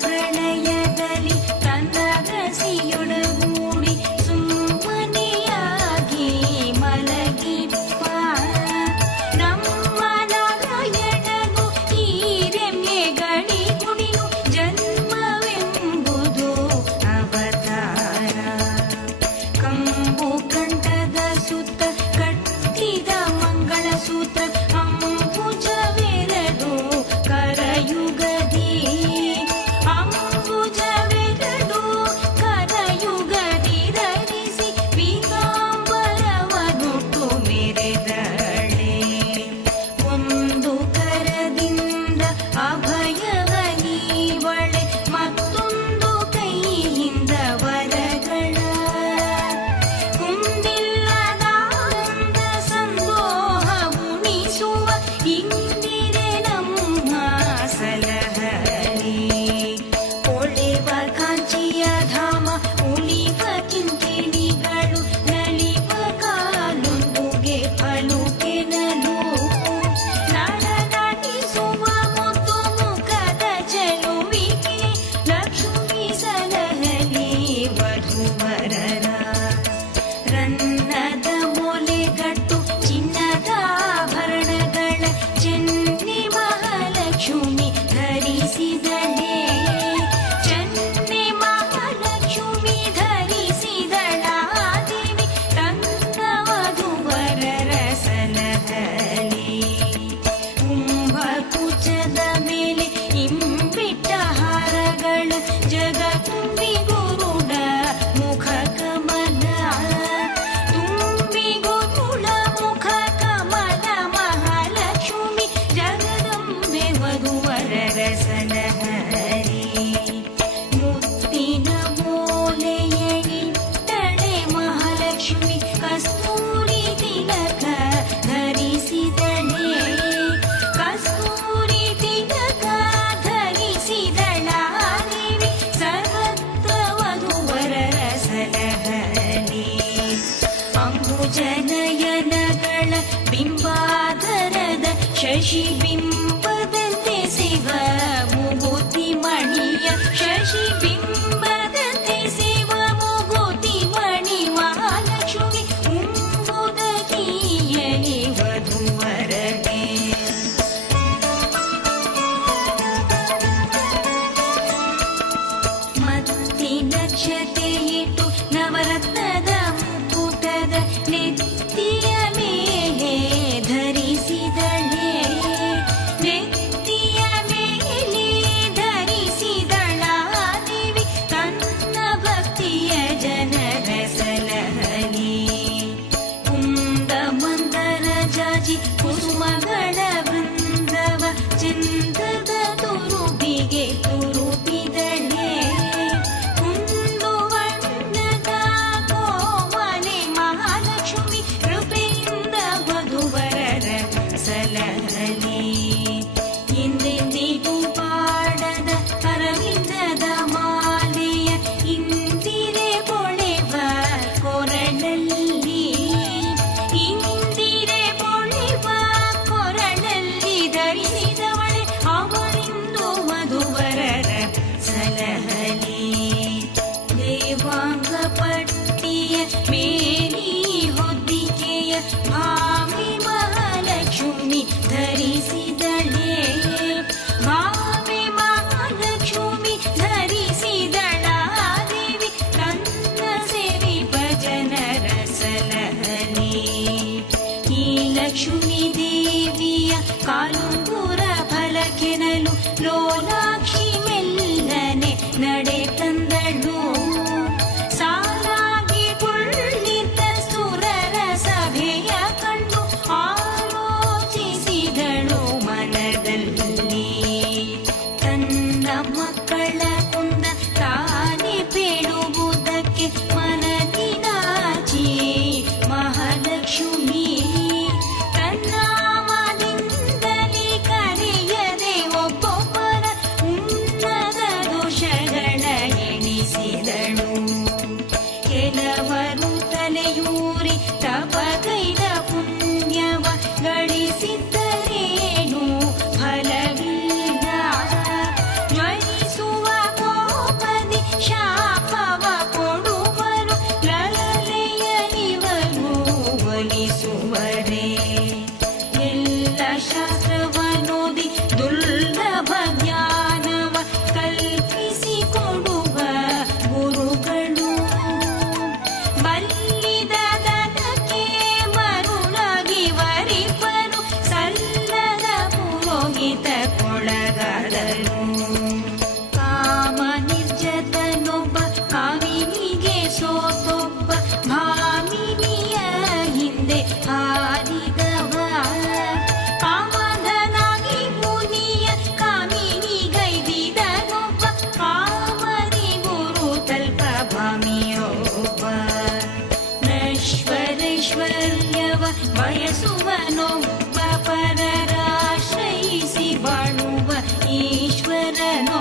ಪ್ರಳಯದಲ್ಲಿ ತನ್ನ ರಸಿಯೊಡಗೂಡಿ ಸುಮ್ಮನೆಯಾಗಿ ಮಲಗಿಪ್ಪ ನಮ್ಮ ನಾರಾಯಣನು ಈ ರೆಮ್ಮೆಗಳಿ ಕುಣಿನು ಜನ್ಮವೆಂಬುದು ಅವತಾರ ಕಂಬು ಕಂಠದ ಸುತ್ತ ಕಟ್ಟಿದ ಮಂಗಳ ಸೂತ್ರ ಅಂಬುಜವೆರಡು ಕರಯುಗದಿ ಅಂಬುಜವೆರಡು ಕರಯುಗದಿ ಧರಿಸಿ ಪೀತಾಂಬರವನುಟ್ಟು ಮೆರೆದಳೆ ಒಂದು ಕರದಿಂದ ಅಭಯವನೀವಳೆ ಮತ್ತೊಂದು ಕೈಯಿಂದ ವರಗಳ ಕುಂದಿಲ್ಲದ ಸಂದೋಹ ಉಣಿಸುವ ಇಂದಿರೆ ನಮ್ಮ ಸಲಹರಿ ಒಳೆವ ಕಾಂಚಿಯ ಧಾಮ ಉಳಿವ ಕಿಂಕಿಣಿಗಳು ನಲಿವ ಕಾಲುಂದುಗೆ ಪಲುಕೆನಲು ನಡನಟಿಸುವ ಮುದ್ದು ಮುಖದ ಚೆಲುವಿಕೆ ಲಕ್ಷ್ಮೀ ಸಲಹಲಿ ವಧುವರರ ರನ್ನದ ಮೊಲೆಗಟ್ಟು ಚಿನ್ನದ ಆಭರಣಗಳ ಚೆನ್ನಿ ಮಹಾಲಕ್ಷ್ಮಿ ಧರಿಸಿದಳೆ ಚೆನ್ನಿ ಮಹಾಲಕ್ಷ್ಮಿ ಧರಿಸಿದಳ ದೇವಿ ತನ್ನ ವಧುವರರ ಸಲಹಲಿ ಕುಂಭಕುಚದ ಮೇಲೆ ಇಂಬಿಟ್ಟ ಹಾರಗಳು ಜಗ ತುಂಬಿ ಗುರುಡ ಮುಖ ಕಮಲ ತುಂಬಿ ಗುರುಳ ಮುಖ ಕಮಲ ಮಹಾಲಕ್ಷ್ಮಿ ಜಗದಂಬೆ ವಧುವರರ ಸಲಹರಿ ಮುತ್ತಿನ ಮೂಲೆಯಡಿಟ್ಟಳೆ ಮಹಾಲಕ್ಷ್ಮಿ ಕಸ್ತೂರಿ ತಿಲಕ ಧರಿಸಿದಳೆ ಕಸ್ತೂರಿ ತಿಲಕ ಧರಿಸಿದಳ ದೇವಿ ಸರ್ವತ್ರ ವಧುವರರ ಸಲಹಲಿ ಅಂಬುಜನಯನಗಳ ಬಿಂಬಾಧರದ ಶಶಿ ಬಿಂಬದಂತೆ ಶಿವ ಮುಗುತಿ ಮಣಿಯ ಶಶಿ ಬಿಂಬದಂತೆ ಶಿವ ಮುಗುತಿ ಮಣಿ ಮಹಾಲಕ್ಷ್ಮಿ ಉಂಬುದಕಿಯಲಿ ವಧುವರಗೆ ಮತ್ತಿನ ಕ್ಷತೆಯಿಟ್ಟು ನವರತ್ನದ ಮುಕುಟದ ನೆತ್ತಿಯ ಮೇಲೆ ಧರಿಸಿದಳೆ ನೆತ್ತಿಯ ಮೇಲೆ ಧರಿಸಿದಳ ದೇವಿ ತನ್ನ ಭಕ್ತಿಯ ಜನರ ಸಲಹಲಿ ಕುಂದ ಮಂದರ ಜಾಜಿ ಕುಸುಮಗಳ ವೃಂದವ ಚಂದದ ತುರುಪಿಗೆ ತುರುಪಿದಳೆ ಕುಂದು ಬಣ್ಣದ ಕೋಮಲೆ ಮಹಾಲಕ್ಷ್ಮಿ ಕೃಪೆಯಿಂದ ವಧುವರರ ಸಲಹಲಿ ಎಂದೆಂದಿಗೂ ಪಾಡದ ಅರವಿಂದದ ಮಾಲೆಯ ಇಂದಿರೆ ಹೊಳೆವ ಕೊರಳಲ್ಲಿ ಇಂದಿರೆ ಹೊಳೆವ ಕೊರಳಲ್ಲಿ ಧರಿಸಿದವಳೆ ಅವಳಿಂದು ವಧುವರರ ಸಲಹಲಿ ದೇವಾಂಗ ಪಟ್ಟಿಯ ಮೇಲಿ ಹೊದ್ದಿಕೆಯ ಭಾವಿ ಮಹಾಲಕ್ಷ್ಮಿ ಧರಿಸಿದಳೆ ಭಾವಿ ಮಹಾಲಕ್ಷ್ಮಿ ಧರಿಸಿದಳ ದೇವಿ ತನ್ನ ಸೇವಿಪ ಜನರ ಸಲಹಲಿ ಈ ಲಕ್ಷ್ಮೀ ದೇವಿಯ ಕಾಲುಂಗುರ ಫಲಕೆನಲು ಲೋಲಾಕ್ಷಿ ಮೆಲ್ಲನೆ ನಡೆ ತಂದಳು ಸಾಲಾಗಿ ಕುಳ್ಳಿತ ಸುರರ ಸಭೆಯ ಕಂಡು ಆಲೋಚಿಸಿದಳು ಮನದಲ್ಲಿ ತನ್ನ ಮಕ್ಕಳ ಕುಂದ ತಾನೇ ಬೇಡುವುದಕ್ಕೆ ಮನದಿನಾಚಿ ಮಹಾಲಕ್ಷ್ಮಿ ತನ್ನಾಮದಿಂದಲೇ ಕರೆಯದೆ ಒಬ್ಬೊಬ್ಬರ ಉನ್ನತ ದೋಷಗಳ ಎಣಿಸಿದಳು ಕೆಲವರು ತಲೆಯೂರಿ ತಪಗೈದ ಪುಣ್ಯವ ಗಳಿಸಿದ್ದರೇನು ಫಲವಿಲ್ಲ ಜ್ವಲಿಸುವ ಪರರಾಶ್ರಯಿಸಿ ಬಾಳುವ ಈಶ್ವರನೋ